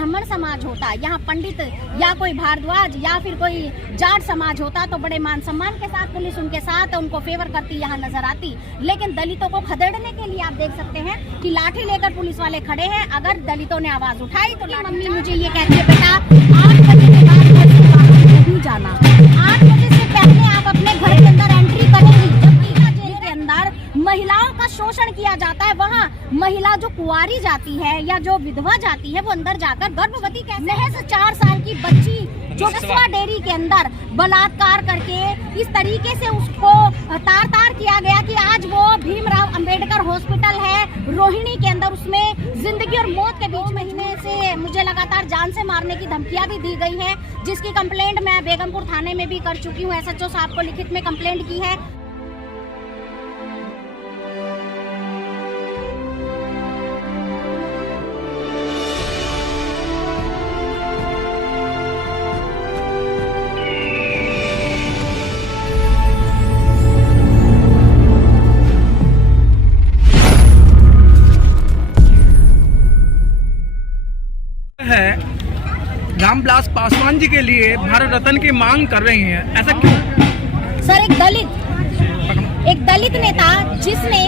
ब्राह्मण समाज होता, यहाँ पंडित या कोई भारद्वाज या फिर कोई जाट समाज होता तो बड़े मान सम्मान के साथ पुलिस उनके साथ उनको फेवर करती, यहाँ नजर आती। लेकिन दलितों को खदेड़ने के लिए आप देख सकते हैं कि लाठी लेकर पुलिस वाले खड़े हैं। अगर दलितों ने आवाज उठाई तो मम्मी मुझे ये कहती है, बेटा 8 बजे के बाद घर से बाहर नहीं जाना, 8 बजे से पहले आप अपने घर के अंदर एंट्री करेंगी। जबकि जेल के अंदर महिलाओं का शोषण किया जाता है, वहाँ महिला जो कुंवारी जाती है या जो विधवा जाती है वो अंदर जाकर गर्भवती कैसे महज 4 साल की बच्ची जो कस्बा डेयरी के अंदर बलात्कार करके इस तरीके से उसको तार किया गया कि आज वो भीमराव अंबेडकर हॉस्पिटल है रोहिणी के अंदर, उसमें जिंदगी और मौत के बीच महीने से मुझे लगातार जान से मारने की धमकियां भी दी गई हैं, जिसकी कंप्लेंट मैं बेगमपुर थाने में भी कर चुकी हूँ। SHO साहब को लिखित में कंप्लेंट की है। रामविलास पासवान जी के लिए भारत रत्न की मांग कर रही हैं, ऐसा क्यों? सर, एक दलित नेता जिसने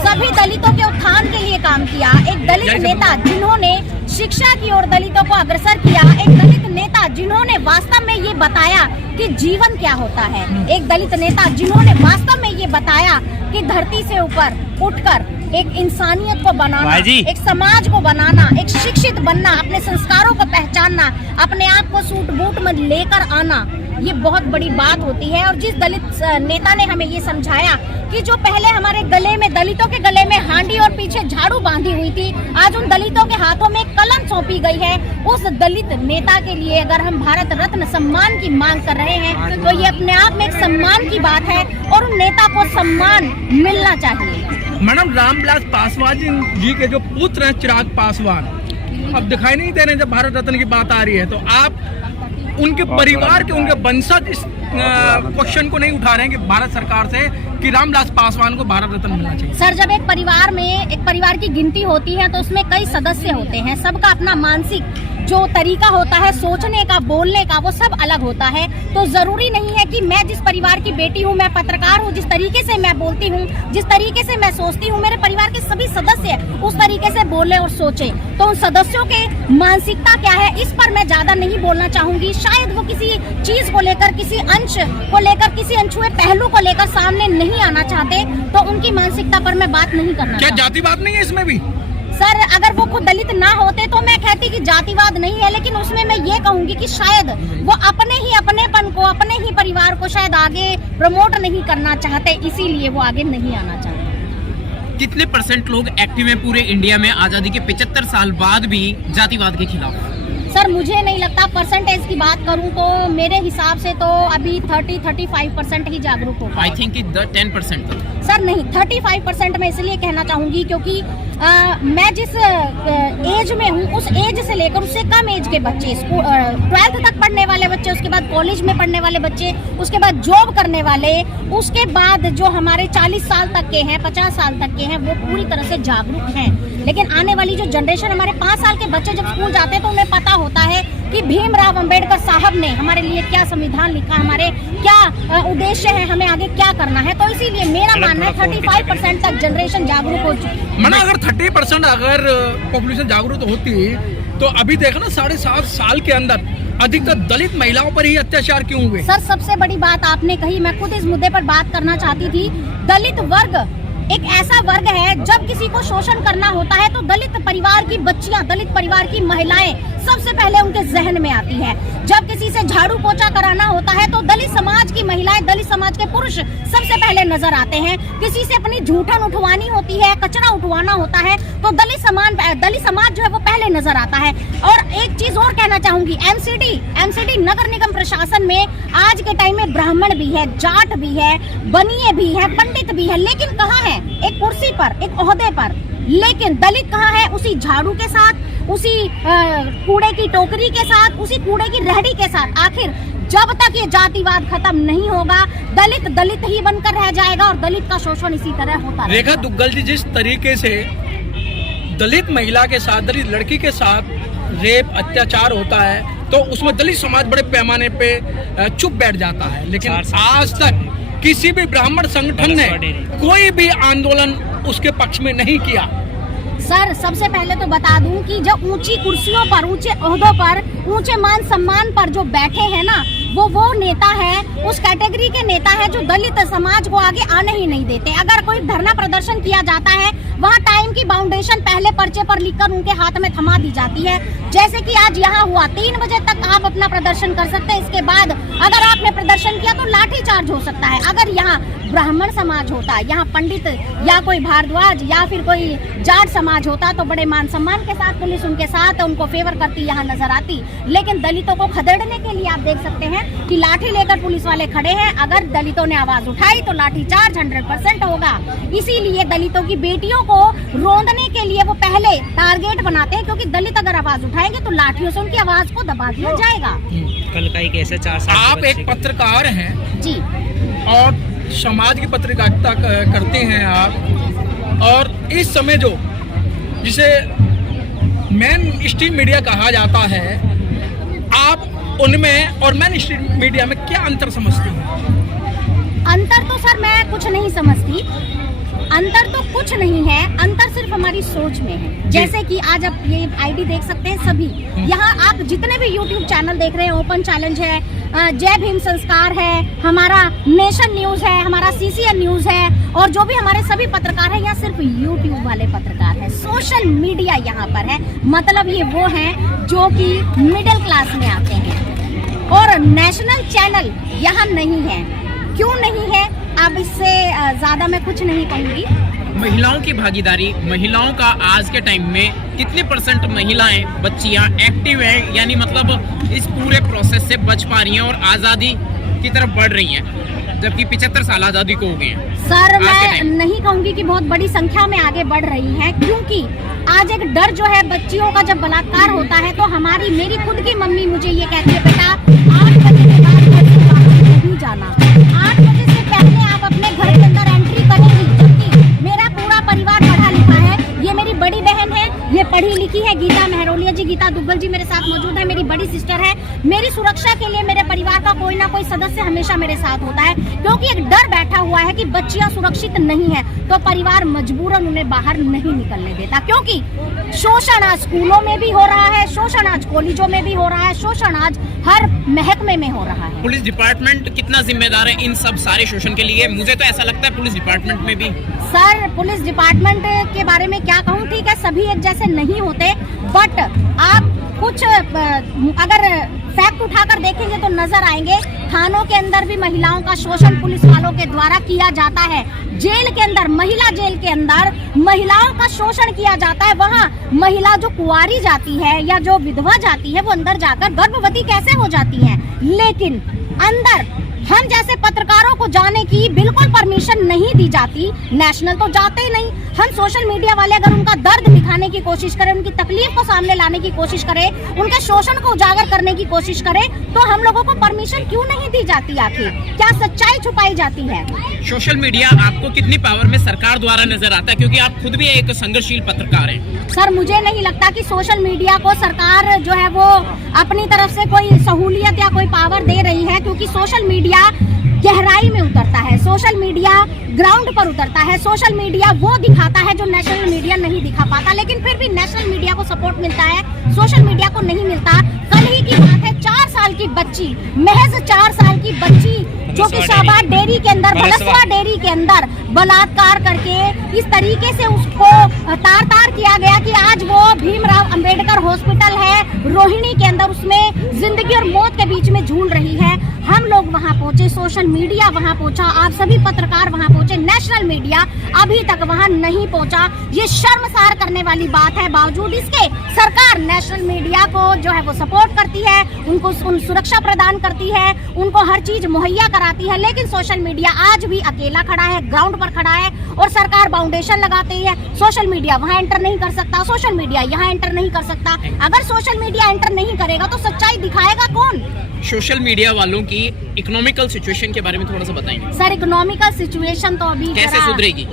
सभी दलितों के उत्थान के लिए काम किया, एक दलित नेता जिन्होंने शिक्षा की ओर दलितों को अग्रसर किया, एक दलित नेता जिन्होंने वास्तव में ये बताया कि जीवन क्या होता है, एक दलित नेता जिन्होंने वास्तव में ये बताया कि धरती से ऊपर उठकर एक इंसानियत को बनाना, एक समाज को बनाना, एक शिक्षित बनना, अपने संस्कारों को पहचानना, अपने आप को सूट बूट में लेकर आना, ये बहुत बड़ी बात होती है। और जिस दलित नेता ने हमें ये समझाया कि जो पहले हमारे गले में, दलितों के गले में हांडी और पीछे झाड़ू बांधी हुई थी, आज उन दलितों के हाथों में कलम सौंपी गई है, उस दलित नेता के लिए अगर हम भारत रत्न सम्मान की मांग कर रहे हैं तो ये अपने आप में एक सम्मान की बात है और उन नेता को सम्मान मिलना चाहिए। मैडम, रामविलास पासवान जी के जो पुत्र हैं चिराग पासवान अब दिखाई नहीं दे रहे जब भारत रत्न की बात आ रही है, तो आप उनके परिवार के, उनके वंशज इस क्वेश्चन को नहीं उठा रहे हैं कि भारत सरकार से कि रामविलास पासवान को भारत रत्न मिलना चाहिए? सर, जब एक परिवार की गिनती होती है तो उसमें कई सदस्य होते हैं, सबका अपना मानसिक जो तरीका होता है सोचने का, बोलने का, वो सब अलग होता है। तो जरूरी नहीं है कि मैं जिस परिवार की बेटी हूँ, मैं पत्रकार हूँ, जिस तरीके से मैं बोलती हूँ, जिस तरीके से मैं सोचती हूँ, मेरे परिवार के सभी सदस्य उस तरीके से बोले और सोचे। तो उन सदस्यों के मानसिकता क्या है, इस पर मैं ज्यादा नहीं बोलना चाहूंगी। शायद वो किसी चीज को लेकर, किसी अंश को लेकर, किसी अनछुए पहलू को लेकर सामने नहीं आना चाहते, तो उनकी मानसिकता पर मैं बात नहीं करना। क्या जातिवाद नहीं है इसमें भी? सर, अगर वो खुद दलित ना होते तो मैं कहती कि जातिवाद नहीं है, लेकिन उसमें मैं ये कहूंगी कि शायद वो अपने ही अपनेपन को, अपने ही परिवार को शायद आगे प्रमोट नहीं करना चाहते, इसीलिए वो आगे नहीं आना चाहते। कितने % लोग एक्टिव हैं पूरे इंडिया में आजादी के 75 साल बाद भी जातिवाद के खिलाफ? सर, मुझे नहीं लगता, परसेंटेज की बात करूं तो मेरे हिसाब से तो अभी 30-35% ही जागरूक होगा। I think 10%। सर नहीं, 35% मैं इसलिए कहना चाहूंगी क्योंकि मैं जिस एज में हूँ उस एज से लेकर उससे कम एज के बच्चे, 12th तक पढ़ने वाले बच्चे, उसके बाद कॉलेज में पढ़ने वाले बच्चे, उसके बाद जॉब करने वाले, उसके बाद जो हमारे 40 साल तक के हैं, 50 साल तक के हैं, वो पूरी तरह से जागरूक हैं। लेकिन आने वाली जो जनरेशन, हमारे 5 साल के बच्चे जब स्कूल जाते हैं तो उन्हें पता होता है कि भीमराव अंबेडकर साहब ने हमारे लिए क्या संविधान लिखा, हमारे क्या उद्देश्य है, हमें आगे क्या करना है। तो इसीलिए मेरा मानना है 35% तक जनरेशन जागरूक हो चुकी है। मैंने अगर 30% अगर पॉपुलेशन जागरूक होती तो अभी देखो ना 7.5 साल के अंदर अधिकतर दलित महिलाओं पर ही अत्याचार क्यों हुए? सर, सबसे बड़ी बात आपने कही, मैं खुद इस मुद्दे पर बात करना चाहती थी। दलित वर्ग एक ऐसा वर्ग है, जब किसी को शोषण करना होता है तो दलित परिवार की बच्चियां, दलित परिवार की महिलाएं सबसे पहले उनके जहन में आती है। जब किसी से झाड़ू पोछा कराना होता है तो दलित समाज की महिलाएं, दलित समाज के पुरुष सबसे पहले नजर आते हैं। किसी से अपनी झूठन उठवानी होती है, कचरा उठवाना होता है तो दलित समाज जो है वो पहले नजर आता है। और एक चीज और कहना चाहूंगी, एमसीडी नगर निगम प्रशासन में आज के टाइम में ब्राह्मण भी है, जाट भी है, बनिए भी है, पंडित भी है, लेकिन कहाँ है? एक कुर्सी पर, एक ओहदे पर। लेकिन दलित कहाँ है? उसी झाड़ू के साथ, उसी कूड़े की टोकरी के साथ, उसी कूड़े की रेहड़ी के साथ। आखिर जब तक ये जातिवाद खत्म नहीं होगा, दलित ही बनकर रह जाएगा और दलित का शोषण इसी तरह होता रहेगा। रेखा दुग्गल जी, जिस तरीके से दलित महिला के साथ, दलित लड़की के साथ रेप अत्याचार होता है तो उसमें दलित समाज बड़े पैमाने पे चुप बैठ जाता है, लेकिन आज तक किसी भी ब्राह्मण संगठन ने कोई भी आंदोलन उसके पक्ष में नहीं किया। सर सबसे पहले तो बता दूं कि जो ऊंची कुर्सियों पर, ऊंचे ओहदों पर, ऊंचे मान सम्मान पर जो बैठे हैं ना, वो नेता है, उस कैटेगरी के नेता है जो दलित समाज को आगे आने ही नहीं देते। अगर कोई धरना प्रदर्शन किया जाता है, वहाँ टाइम की बाउंडेशन पहले पर्चे पर लिखकर उनके हाथ में थमा दी जाती है। जैसे कि आज यहाँ हुआ, 3 बजे तक आप अपना प्रदर्शन कर सकते हैं, इसके बाद अगर आपने प्रदर्शन किया तो लाठी चार्ज हो सकता है। अगर यहाँ ब्राह्मण समाज होता, यहाँ पंडित या कोई भारद्वाज या फिर कोई जाट समाज होता तो बड़े मान सम्मान के साथ पुलिस उनके साथ उनको फेवर करती यहाँ नजर आती। लेकिन दलितों को खदेड़ने के लिए आप देख सकते हैं कि लाठी लेकर पुलिस वाले खड़े हैं। अगर दलितों ने आवाज उठाई तो लाठी चार्ज 100% होगा। इसीलिए दलितों की बेटियों को रोंदने के लिए वो पहले टारगेट बनाते हैं, क्योंकि दलित अगर आवाज उठाएंगे तो लाठियों से उनकी आवाज को दबा दिया जाएगा। कल का ही केस है 4 साल। आप एक पत्रकार हैं जी, और समाज की पत्रकारिता करते हैं आप, और इस समय जो जिसे मेन स्ट्रीम मीडिया कहा जाता है, आप उनमें और मेन स्ट्रीम मीडिया में क्या अंतर समझती हैं? अंतर तो सर मैं कुछ नहीं समझती, अंतर तो कुछ नहीं है, अंतर सिर्फ हमारी सोच में है। जैसे कि आज आप ये आईडी देख सकते हैं सभी, यहाँ आप जितने भी यूट्यूब चैनल देख रहे हैं, ओपन चैलेंज है, जय भीम संस्कार है, हमारा नेशन न्यूज है, हमारा CCN न्यूज है, और जो भी हमारे सभी पत्रकार हैं, यहाँ सिर्फ यूट्यूब वाले पत्रकार हैं। सोशल मीडिया यहाँ पर है, मतलब ये वो हैं जो कि मिडिल क्लास में आते हैं, और नेशनल चैनल यहाँ नहीं है। क्यों नहीं है, अब इससे ज्यादा मैं कुछ नहीं कहूँगी। महिलाओं की भागीदारी, महिलाओं का आज के टाइम में कितने % महिलाएं, बच्चियां एक्टिव हैं, यानी मतलब इस पूरे प्रोसेस से बच पा रही हैं और आज़ादी की तरफ बढ़ रही हैं, जबकि 75 साल आज़ादी को हो गए हैं? सर मैं नहीं कहूँगी कि बहुत बड़ी संख्या में आगे बढ़ रही हैं, क्योंकि आज एक डर जो है बच्चियों का, जब बलात्कार होता है तो मेरी खुद की मम्मी मुझे ये कहती है, बेटा 8 बजे के बाद घर से बाहर नहीं जाना, 8 बजे से पहले आप अपने घर के अंदर एंट्री करेंगी। जबकि मेरा पूरा परिवार पढ़ा लिखा है, ये मेरी बड़ी बहन है, ये पढ़ी लिखी है, गीता महरोलिया जी, गीता दुग्गल जी मेरे साथ मौजूद है, मेरी बड़ी सिस्टर है। मेरी सुरक्षा के लिए मेरे परिवार का कोई ना कोई सदस्य हमेशा मेरे साथ होता है, क्योंकि एक डर बैठा हुआ है कि बच्चियां सुरक्षित नहीं है, तो परिवार मजबूरन उन्हें बाहर नहीं निकलने देता। क्योंकि शोषण आज स्कूलों में भी हो रहा है, शोषण आज कॉलेजों में भी हो रहा है, शोषण आज हर महकमे में हो रहा है। पुलिस डिपार्टमेंट कितना जिम्मेदार है इन सब सारे शोषण के लिए? मुझे तो ऐसा लगता है पुलिस डिपार्टमेंट में भी। सर पुलिस डिपार्टमेंट के बारे में क्या कहूँ, ठीक है सभी एक जैसे नहीं होते, बट आप कुछ अगर फैक्ट उठाकर देखेंगे तो नजर आएंगे, थानों के अंदर भी महिलाओं का शोषण पुलिस वालों के द्वारा किया जाता है। जेल के अंदर, महिला जेल के अंदर महिलाओं का शोषण किया जाता है। वहाँ महिला जो कुंवारी जाती है या जो विधवा जाती है, वो अंदर जाकर गर्भवती कैसे हो जाती है, लेकिन अंदर हम जैसे पत्रकारों को जाने की बिल्कुल परमिशन नहीं दी जाती। नेशनल तो जाते ही नहीं। हम सोशल मीडिया वाले अगर उनका दर्द दिखाने की कोशिश करें, उनकी तकलीफ को सामने लाने की कोशिश करें, उनके शोषण को उजागर करने की कोशिश करें, तो हम लोगों को परमिशन क्यों नहीं दी जाती? आखिर क्या सच्चाई छुपाई जाती है? सोशल मीडिया आपको कितनी पावर में सरकार द्वारा नजर आता है, क्योंकि आप खुद भी एक संघर्षशील पत्रकार हैं? सर मुझे नहीं लगता कि सोशल मीडिया को सरकार जो है वो अपनी तरफ से कोई सहूलियत या कोई पावर दे रही है, क्योंकि सोशल मीडिया गहराई में उतरता है, सोशल मीडिया ग्राउंड पर उतरता है, सोशल मीडिया वो दिखाता है जो नेशनल मीडिया नहीं दिखा पाता। लेकिन फिर भी नेशनल मीडिया को सपोर्ट मिलता है, सोशल मीडिया को नहीं मिलता। कल ही की बात है, 4 साल की बच्ची, महज 4 साल की बच्ची जो कि शाहबाद डेयरी के अंदर, बलसवा डेयरी के अंदर बलात्कार करके इस तरीके से उसको तार तार किया गया कि आज वो भीमराव अंबेडकर हॉस्पिटल है रोहिणी के अंदर, उसमें जिंदगी और मौत के बीच में झूल रही है। हम लोग वहां पहुंचे, सोशल मीडिया वहां पहुंचा, आप सभी पत्रकार वहां पहुंचे, नेशनल मीडिया अभी तक वहां नहीं पहुंचा। ये शर्मसार करने वाली बात है। बावजूद इसके सरकार नेशनल मीडिया को जो है वो सपोर्ट करती है, उनको सुरक्षा प्रदान करती है, उनको हर चीज मुहैया कराती है, लेकिन सोशल मीडिया आज भी अकेला खड़ा है, ग्राउंड पर खड़ा है, और सरकार बाउंडेशन लगाती है। सोशल मीडिया वहां एंटर नहीं कर सकता, सोशल मीडिया यहाँ एंटर नहीं कर सकता। अगर सोशल मीडिया एंटर नहीं करेगा तो सच्चाई दिखाएगा कौन? सोशल मीडिया वालों की इकोनॉमिकल सिचुएशन के बारे में थोड़ा सा बताएंगे? सर इकोनॉमिकल सिचुएशन तो अभी कैसे सुधरेगी?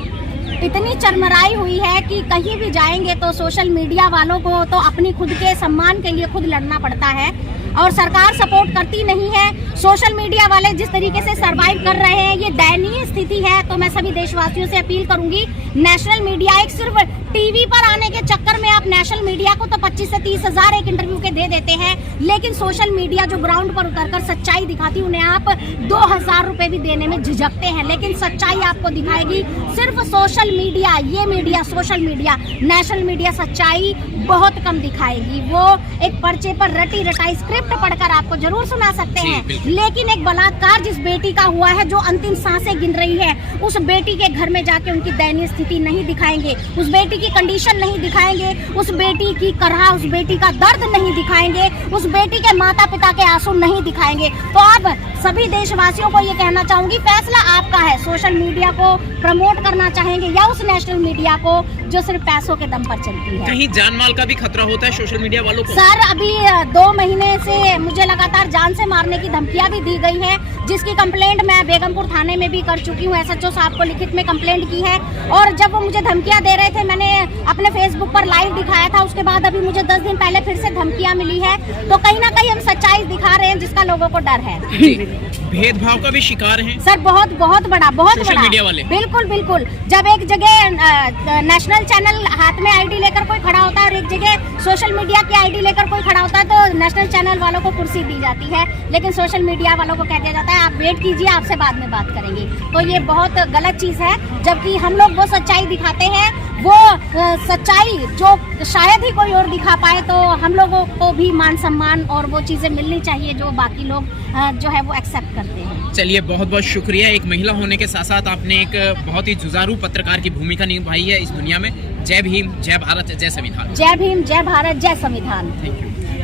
इतनी चरमराई हुई है कि कहीं भी जाएंगे तो सोशल मीडिया वालों को तो अपनी खुद के सम्मान के लिए खुद लड़ना पड़ता है और सरकार सपोर्ट करती नहीं है। सोशल मीडिया वाले जिस तरीके से सरवाइव कर रहे हैं, ये दयनीय स्थिति है। तो मैं सभी देशवासियों से अपील करूंगी, नेशनल मीडिया एक सिर्फ टीवी पर आने के चक्कर में आप नेशनल मीडिया को तो 25 से 30 हजार एक इंटरव्यू के दे देते हैं, लेकिन सोशल मीडिया जो ग्राउंड पर उतरकर सच्चाई दिखाती उन्हें आप 2000 रुपए भी देने में झिझकते हैं, लेकिन सच्चाई आपको दिखाएगी सिर्फ सोशल मीडिया। ये media, social media, national media सच्चाई बहुत कम दिखाएगी। वो एक पर्चे पर रटी रटाई स्क्रिप्ट पढ़कर आपको जरूर सुना सकते हैं, लेकिन एक बलात्कार जिस बेटी का हुआ है, जो अंतिम सांसें गिन रही है, उस बेटी के घर में जाके उनकी दयनीय स्थिति नहीं दिखाएंगे, उस बेटी की कंडीशन नहीं दिखाएंगे, उस बेटी की करहा, उस बेटी का दर्द नहीं दिखाएंगे, उस बेटी के माता पिता के आंसू नहीं दिखाएंगे। तो आप सभी देशवासियों को ये कहना चाहूंगी, फैसला आपका है। सोशल मीडिया को प्रमोट करना चाहेंगे या उस नेशनल मीडिया को जो सिर्फ पैसों के दम पर चलती है। कहीं जान माल का भी खतरा होता है सोशल मीडिया वालों को? सर, अभी 2 महीने से मुझे लगातार जान से मारने की धमकियां भी दी गई है, जिसकी कंप्लेंट मैं बेगमपुर थाने में भी कर चुकी हूँ। SHO साहब को लिखित में कंप्लेंट की है, और जब वो मुझे धमकियां दे रहे थे, मैंने अपने फेसबुक पर लाइव दिखाया था। उसके बाद अभी मुझे 10 दिन पहले फिर से धमकियां मिली है। तो कहीं ना कहीं हम सच्चाई दिखा रहे हैं, जिसका लोगों को डर है। भेदभाव का भी शिकार है सर, बहुत बड़ा सोशल मीडिया वाले। बिल्कुल। जब एक जगह नेशनल चैनल हाथ में आईडी लेकर कोई खड़ा होता है और एक जगह सोशल मीडिया की आईडी लेकर कोई खड़ा होता है, तो नेशनल चैनल वालों को कुर्सी दी जाती है, लेकिन सोशल मीडिया वालों को कह दिया जाता है आप वेट कीजिए, आपसे बाद में बात करेंगे। तो ये बहुत गलत चीज है, जबकि हम लोग वो सच्चाई दिखाते हैं, वो सच्चाई जो शायद ही कोई और दिखा पाए। तो हम लोगों को भी मान सम्मान और वो चीजें मिलनी चाहिए जो बाकी लोग जो है वो एक्सेप्ट करते हैं। चलिए, बहुत बहुत शुक्रिया। एक महिला होने के साथ साथ आपने एक बहुत ही जुझारू पत्रकार की भूमिका निभाई है इस दुनिया में। जय भीम, जय भारत, जय संविधान। जय भीम, जय भारत, जय संविधान। Thank you.